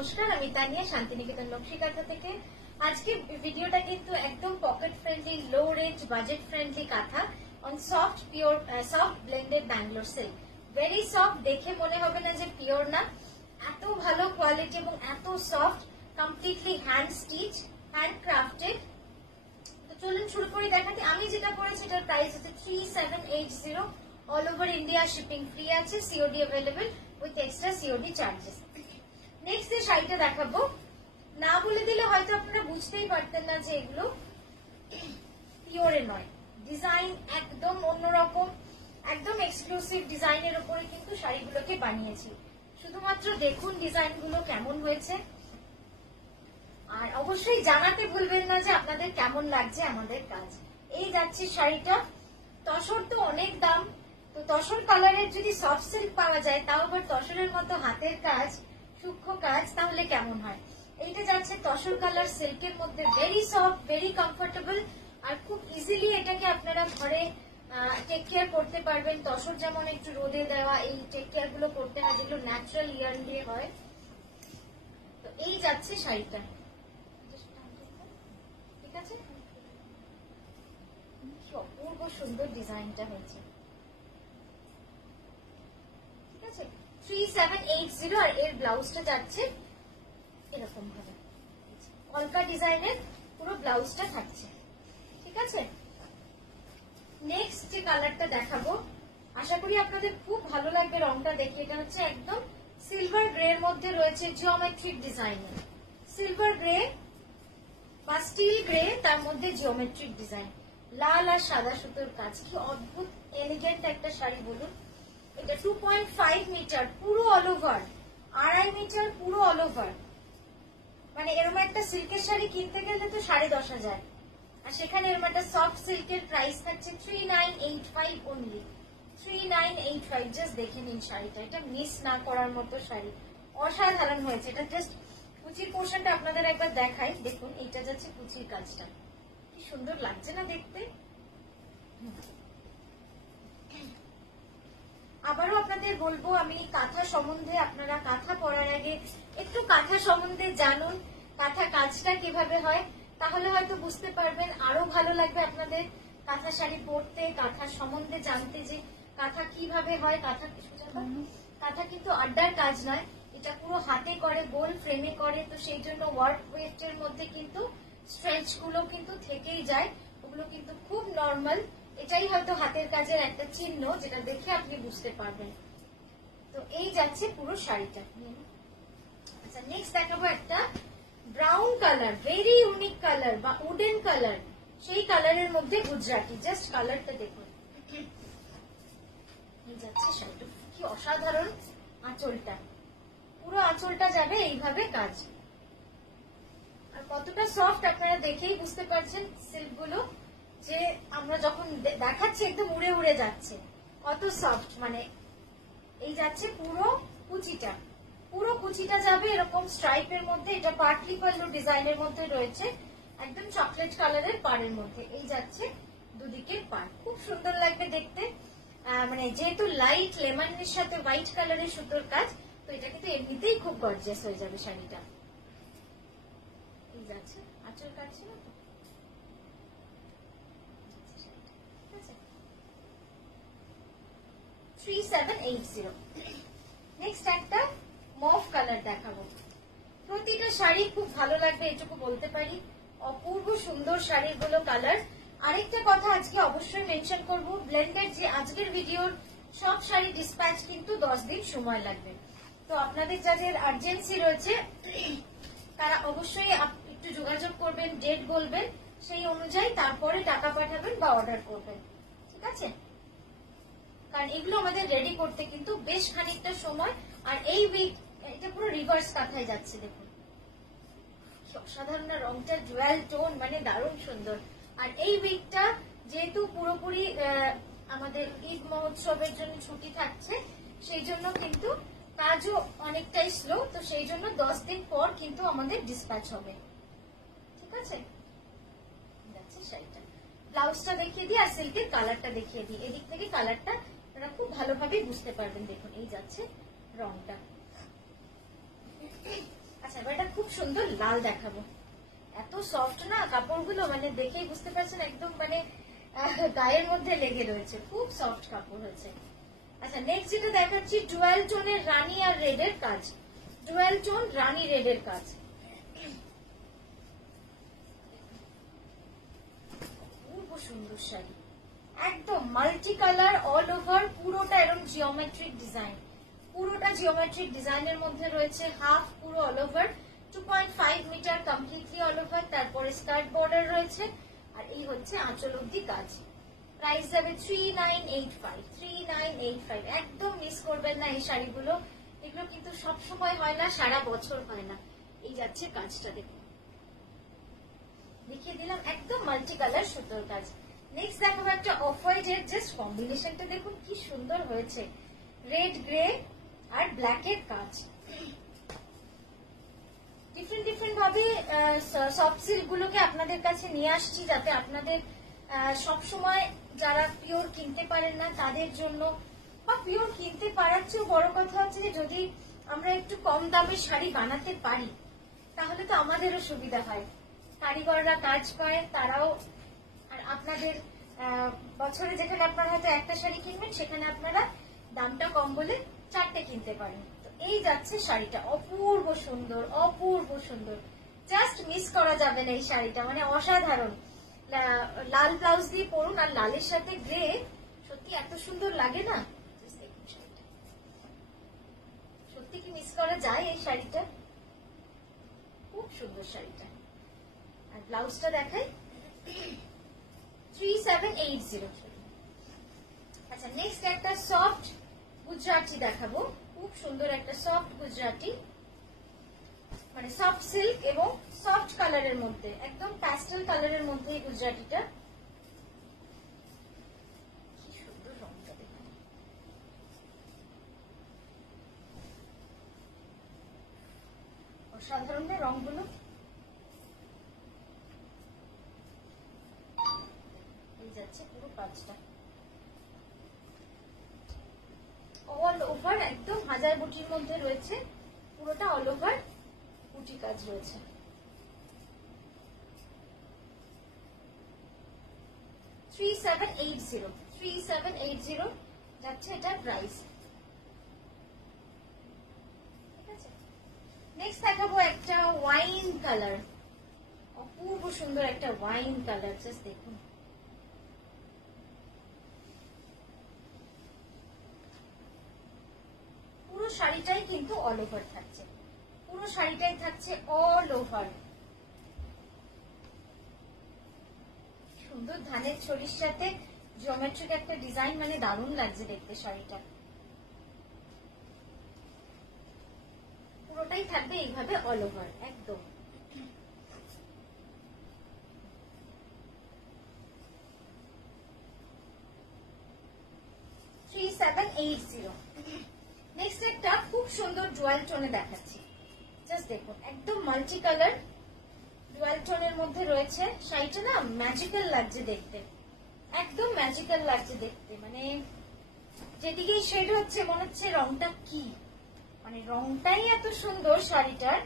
নমস্কার, আমি তানিয়া শান্তিনিকেতন নকশিকাঁথা থেকে। আজকে ভিডিওটা কিন্তু একদম pocket friendly, low range, budget friendly kantha on soft pure soft blended Bangalore silk. Very soft, দেখে মনে হবে না যে পিওর না, এত ভালো কোয়ালিটি এবং এত soft, completely hand stitch, hand crafted. তো চলুন শুরু করে দেখাতে। আমি যেটা করেছি এটার প্রাইস আছে 3780, all over India shipping free আছে, COD available with extra COD charges. Next যে শাড়িটা দেখাবো, না বলে দিলে হয়তো আপনারা বুঝতেই পারতেন না যে এগুলো পিওরে নয়। ডিজাইন একদম অন্যরকম, একদম এক্সক্লুসিভ ডিজাইনের উপরে কিন্তু শাড়িগুলোকে বানিয়েছি। শুধুমাত্র দেখুন ডিজাইনগুলো কেমন হয়েছে, আর অবশ্যই জানাতে ভুলবেন না যে আপনাদের কেমন লাগছে আমাদের কাজ। এই যাচ্ছে শাড়িটা। তসর তো অনেক দাম, তো তসর কালারের যদি সফট সিল্ক পাওয়া যায়, তাও আবার তসরের মতো হাতের কাজ, সূক্ষ্ম কাজ, তাহলে কেমন হয়। এইটা যাচ্ছে তসর কালার সিল্কের মধ্যে, ভেরি সফট, ভেরি কমফোর্টেবল, আর খুব ইজিলি এটাকে আপনারা ঘরে টেক কেয়ার করতে পারবেন। তসর যেমন একটু রোদে দেওয়া, এই টেক কেয়ার গুলো করতে হয় যেগুলো ন্যাচারাল ইয়ার্ন দিয়ে হয়। তো এই যাচ্ছে শাড়িটা, ঠিক আছে। কি অপূর্ব সুন্দর ডিজাইনটা হয়েছে, ঠিক আছে। 3780, আর এর ব্লাউজটা যাচ্ছে এরকম ভাবে, কলকা ডিজাইনের পুরো ব্লাউজটা থাকছে, ঠিক আছে। নেক্সট যে কালারটা দেখাবো, আশা করি আপনাদের খুব ভালো লাগবে রংটা দেখে। এটা হচ্ছে একদম সিলভার গ্রে এর মধ্যে রয়েছে জিওমেট্রিক ডিজাইনের, সিলভার গ্রে বা স্টিল গ্রে, তার মধ্যে জিওমেট্রিক ডিজাইন, লাল আর সাদা সুতোর কাজ। কি অদ্ভুত এলিগেন্ট একটা শাড়ি বলুন। এটা 2.5 মিটার পুরো অল ওভার, 2.5 মিটার পুরো অল ওভার। মানে এরকম একটা সিল্কের শাড়ি কিনতে গেলে তো 10,500, আর সেখানে এরকম একটা সফট সিল্কের প্রাইস থাকছে 3985 অনলি, 3985। জাস্ট দেখে নিন শাড়িটা, এটা মিস না করার মতো শাড়ি, অসাধারণ হয়েছে। এটা জাস্ট কুচির পোর্শনটা আপনাদের একবার দেখাই, দেখুন এইটা যাচ্ছে কুচির কাজটা, কি সুন্দর লাগছে না দেখতে। আবারও আপনাদের বলবো, আমি কাঁথা সম্বন্ধে, আপনারা কাঁথা পরার আগে একটু কাঁথা সম্বন্ধে জানুন, কাঁথা কাজটা কিভাবে হয়, তাহলে হয়তো বুঝতে পারবেন, আরো ভালো লাগবে আপনাদের কাঁথা শাড়ি পরতে, কাঁথা সম্বন্ধে জানতে, যে কাঁথা কিভাবে হয়। কাঁথা কিন্তু আড্ডার কাজ নয়, এটা পুরো হাতে করে, গোল ফ্রেমে করে, তো সেই জন্য ওয়ার্ক ওয়েটের মধ্যে কিন্তু স্ট্রেচ গুলো কিন্তু থেকেই যায়, ওগুলো কিন্তু খুব নর্মাল। এটাই হয়তো হাতের কাজের একটা চিহ্ন, যেটা দেখে আপনি বুঝতে পারবেন। তো এই যাচ্ছে পুরো শাড়িটা। আচ্ছা, নেক্সট দেখাবো একটা brown colour, very unique colour বা উডেন কালার, সেই কালারের মধ্যে গুজরাটি। জাস্ট কালারটা দেখুন, এই যাচ্ছে শাড়িটা, কি অসাধারণ। আঁচলটা, পুরো আঁচলটা যাবে এইভাবে কাজ, আর কতটা সফট আপনারা দেখেই বুঝতে পারছেন সিল্ক গুলো, যে আমরা যখন দেখাচ্ছি একদম উড়ে উড়ে যাচ্ছে, কত সফট। মানে এই যাচ্ছে পুরো কুচিটা, পুরো কুচিটা যাবে এরকম স্ট্রাইপের মধ্যে। এটা পার্টলি পাল্লু ডিজাইনের মধ্যে রয়েছে, একদম চকলেট কালারের পাড়ের মধ্যে। এই যাচ্ছে দুদিকের পাড়, খুব সুন্দর লাগবে দেখতে। মানে যেহেতু লাইট লেমনের সাথে হোয়াইট কালারের সুতোর কাজ, তো এটা কিন্তু এমনিতেই খুব গর্জিয়াস হয়ে যাবে শাড়িটা। এই যাচ্ছে আঁচল কাটছে না তো, 3780। নেক্সট একটা মভ কালার দেখাবো। প্রতিটা শাড়ি খুব ভালো লাগবে এটুকু বলতে পারি, অপূর্ব সুন্দর শাড়িগুলো কালার। আরেকটা কথা আজকে অবশ্যই মেনশন করব, ব্লেন্ডেড যে আজকের ভিডিওর সব শাড়ি ডিসপ্যাচ কিন্তু 10 দিন সময় লাগবে। তো আপনাদের যাদের আর্জেন্সি রয়েছে তারা অবশ্যই একটু যোগাযোগ করবেন, ডেট বলবেন, সেই অনুযায়ী তারপরে টাকা পাঠাবেন বা অর্ডার করবেন, ঠিক আছে। কারণ এগুলো আমাদের রেডি করতে কিন্তু বেশ খানিকটা সময়। আর এই উইক এটা পুরো রিভার্স কাঁথায় যাচ্ছে, দেখুন অসাধারণ, রংটা জুয়েল টোন, মানে দারুণ সুন্দর। আর এই উইকটা যেহেতু পুরোপুরি আমাদের ঈদ মহোৎসবের জন্য ছুটি থাকছে, সেই জন্য কিন্তু কাজও অনেকটাই স্লো, তো সেই জন্য 10 দিন পর কিন্তু আমাদের ডিসপ্যাচ হবে, ঠিক আছে। শাড়িটা ব্লাউজটা দেখিয়ে দিই, আর সিল্কের কালারটা দেখিয়ে দিই। এদিক থেকে কালারটা আপনারা খুব ভালোভাবে বুঝতে পারবেন। দেখুন এই যাচ্ছে রংটা। আচ্ছা, সুন্দর লাল দেখাবো। এত সফট না কাপড়গুলো, মানে দেখেই বুঝতে পারছেন একদম মানে গায়ের মধ্যে লেগে রয়েছে, খুব সফট কাপড় হয়েছে। আচ্ছা নেক্সট যেটা দেখাচ্ছি ডুয়াল টোনের রানী আর রেডের কাজ, ডুয়াল টোন রানী রেডের কাজ। খুব সুন্দর শাড়ি, একদম মাল্টি কালার অল ওভার, পুরোটা এরকম জিওমেট্রিক ডিজাইন, পুরোটা জিওমেট্রিক ডিজাইনের মধ্যে রয়েছে। হাফ পুরো all over 2.5 metre completely all over, তারপরে স্কার্ট বর্ডার রয়েছে, আর এই হচ্ছে আঁচল অব্দি কাজ। প্রাইস যাবে 3985। একদম মিস করবেন না এই শাড়িগুলো, এগুলো কিন্তু সব সময় হয় না, সারা বছর হয় না। এই যাচ্ছে কাজটা, দেখুন দেখিয়ে দিলাম, একদম মাল্টি কালার সুতোর কাজ। নেক্সট দেখাবো একটা অফ হোয়াইট এর, জাস্ট কম্বিনেশনটা দেখুন কি সুন্দর হয়েছে, রেড গ্রে আর ব্ল্যাক এর কাজ। ডিফারেন্ট ডিফারেন্ট ভাবে সফট সিল্ক গুলোকে আপনাদের কাছে নিয়ে আসছি, যাতে আপনাদের সবসময় যারা পিওর কিনতে পারেন না তাদের জন্য, বা পিওর কিনতে পারার চেয়েও বড় কথা হচ্ছে যে যদি আমরা একটু কম দামের শাড়ি বানাতে পারি তাহলে তো আমাদেরও সুবিধা হয়, কারিগররা কাজ পায় তারাও, আর আপনাদের বছরে যেখানে আপনারা হয়তো একটা শাড়ি কিনবেন সেখানে আপনারা দামটা কম বলে 4টে কিনতে পারেন। তো এই যাচ্ছে শাড়িটা, অপূর্ব সুন্দর, অপূর্ব সুন্দর, জাস্ট মিস করা যাবে না এই শাড়িটা, মানে অসাধারণ। লাল ব্লাউজ দিয়ে পরুন আর লালের সাথে গ্রে, সত্যি এত সুন্দর লাগে না, সত্যি কি মিস করা যায় এই শাড়িটা, খুব সুন্দর শাড়িটা। আর ব্লাউজটা দেখাই 3780। আচ্ছা নেক্সট একটা সফট গুজরাটি দেখাবো, খুব সুন্দর একটা সফট গুজরাটি, মানে সফট সিল্ক এবং সফট কালারের মধ্যে, একদম প্যাস্টেল কালারের মধ্যে এই গুজরাটিটা। কি সুন্দর রংটা দেখুন, অসাধারণ না রংগুলো। এই যাচ্ছে পুরো কাজটা অল ওভার, একদম হাজার বুটির মধ্যে রয়েছে, পুরোটা অল ওভার বুটি কাজ রয়েছে। 3780 যাচ্ছে এটার প্রাইস। ঠিক আছে, নেক্সট দেখাবো একটা ওয়াইন কালার, অপূর্ব সুন্দর একটা ওয়াইন কালার, জাস্ট দেখুন পুরো শাড়িটাই কিন্তু অল ওভার থাকছে, পুরো শাড়িটাই থাকছে অল ওভার, সুন্দর ধানের ছড়ির সাথে জিওমেট্রিক একটা ডিজাইন, মানে দারুণ লাগছে দেখতে শাড়িটা। পুরোটাই থাকবে এইভাবে অল ওভার একদম। নেক্সট একটা খুব সুন্দর ডুয়াল টোনে দেখাচ্ছি, জাস্ট দেখুন একদম মাল্টি কালার ডুয়াল টোনের মধ্যে রয়েছে। শাড়িটা না ম্যাজিক্যাল লাগছে দেখতে, একদম ম্যাজিক্যাল লাগছে দেখতে, মানে যেদিকেই শেড হচ্ছে মনে হচ্ছে রংটা কি, মানে রংটাই এত সুন্দর শাড়িটার।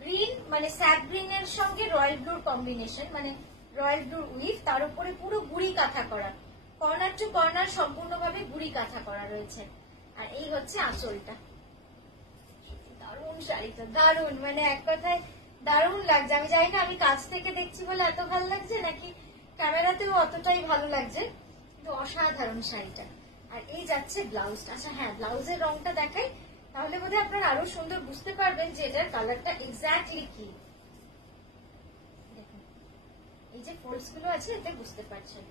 গ্রিন মানে স্যাপ গ্রিন এর সঙ্গে রয়্যাল ব্লুর কম্বিনেশন, মানে রয়্যাল ব্লুর উইথ, তার উপরে পুরো গুড়ি কাঁথা করা, কর্নার টু কর্নার সম্পূর্ণভাবে গুড়ি কাঁথা করা রয়েছে। আর এই হচ্ছে আঁচলটা, দারুণ শাড়িটা, দারুণ, মানে এক কথায় দারুণ লাগছে। আমি জানি না আমি কাছ থেকে দেখছি বলে এত ভালো লাগছে নাকি ক্যামেরাতেও অতটাই ভালো লাগছে, কিন্তু অসাধারণ শাড়িটা। আর এই যাচ্ছে ব্লাউজটা। আচ্ছা হ্যাঁ, ব্লাউজের রংটা দেখাই, তাহলে বোধহয় আপনারা আরো সুন্দর বুঝতে পারবেন যে এটার কালারটা এক্স্যাক্টলি কি। দেখুন এই যে ফোল্ডস গুলো আছে এতে বুঝতে পারছেন।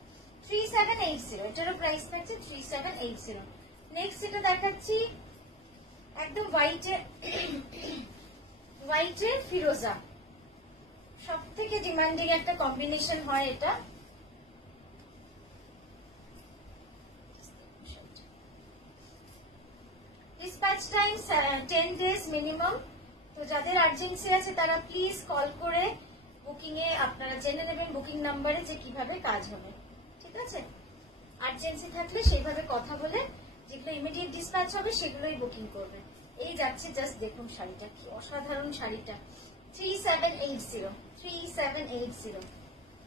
3780, এটারও প্রাইস থাকছে 3780। নেক্সট যেটা দেখাচ্ছি একদম হোয়াইটে ফিরোজা, সব থেকে ডিমান্ডিং একটা কম্বিনেশন হয় এটা। Dispatch time 10 days minimum. তো যাদের আর্জেন্সি আছে তারা প্লিজ কল করে বুকিং এ আপনারা জেনে নেবেন বুকিং নাম্বারে যে কিভাবে কাজ হবে, ঠিক আছে? আর্জেন্সি থাকলে সেইভাবে কথা বলে যেগুলো ইমিডিয়েট ডিসপ্যাচ হবে সেগুলোই বুকিং করবেন। এই যাচ্ছে, জাস্ট দেখুন শাড়িটা কি অসাধারণ শাড়িটা। 3780, 3780।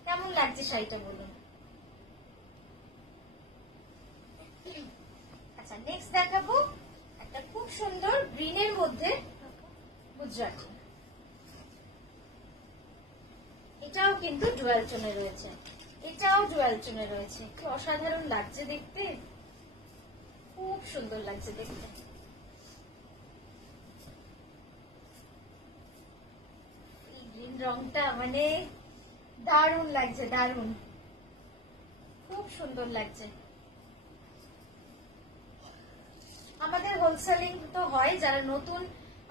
কেমন লাগছে শাড়িটা বলুন। আচ্ছা, নেক্সট দেখাবো একটা খুব সুন্দর গ্রিনের মধ্যে গুজরাটি। এটাও কিন্তু ডুয়াল টোনে রয়েছে, এটাও ডুয়াল টোনে রয়েছে। কি অসাধারণ লাগছে দেখতে, খুব সুন্দর লাগছে দেখতে। এই গ্রিন রংটা মানে দারুণ লাগছে, দারুণ, খুব সুন্দর লাগছে। আমাদের হোলসেলিং তো হয়, যারা নতুন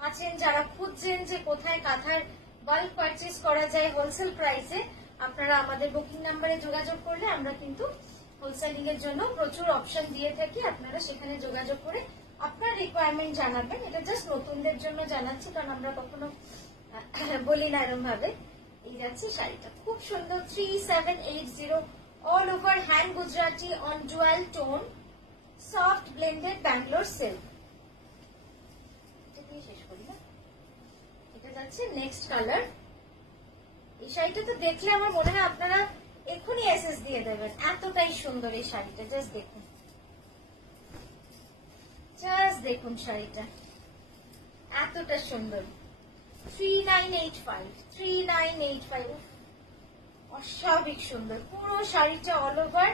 আছেন, যারা খুঁজছেন যে কোথায় কাঁথার বাল্ক পারচেজ করা যায় হোলসেল প্রাইসে, আপনারা আমাদের বুকিং নাম্বারে যোগাযোগ করলে আমরা কিন্তু হোলসেলিং এর জন্য প্রচুর অপশন দিয়ে থাকি। আপনারা সেখানে যোগাযোগ করে আপনার রিকোয়ারমেন্ট জানাবেন। এটা জাস্ট নতুনদের জন্য জানাচ্ছি, কারণ আমরা কখনো বলি না এরকম ভাবে। এই যাচ্ছে শাড়িটা, খুব সুন্দর। 3780, all over hand Gujarati on dual tone, soft blended Bangalore silk. এটা দিয়ে শেষ করি না, এটা যাচ্ছে নেক্সট কালার। এই শাড়িটা তো দেখলে আমার মনে হয় আপনারা এক্ষুনি এসএস দিয়ে দেবেন, এতটাই সুন্দর এই শাড়িটা। জাস্ট দেখুন, জাস্ট দেখুন শাড়িটা এতটা সুন্দর। 3985, 3985, অস্বাভাবিক সুন্দর। পুরো শাড়িটা অল ওভার,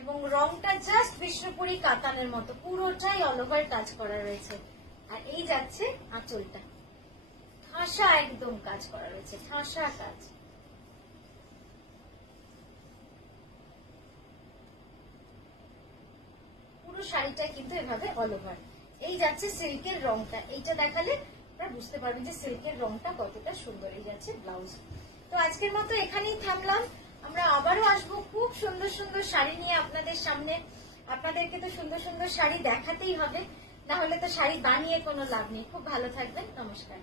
এবং রংটা জাস্ট বিষ্ণুপুরি কাতানের মতো, পুরোটাই অল ওভার কাজ করা রয়েছে। আর এই যাচ্ছে আঁচলটা, ঠাসা একদম কাজ করা রয়েছে, ঠাসা কাজ। পুরো শাড়িটা কিন্তু এভাবে অল ওভার। এই যাচ্ছে সিল্কের রংটা, এইটা দেখালে আপনারা বুঝতে পারবেন যে সিল্কের রংটা কতটা সুন্দর। এই যাচ্ছে ব্লাউজ। তো আজকের মতো এখানেই থামলাম, আমরা আবারও আসবো খুব সুন্দর সুন্দর শাড়ি নিয়ে আপনাদের সামনে। আপনাদেরকে তো সুন্দর সুন্দর শাড়ি দেখাতেই হবে, না হলে তো শাড়ি বানিয়ে কোনো লাভ নেই। খুব ভালো থাকবেন, নমস্কার।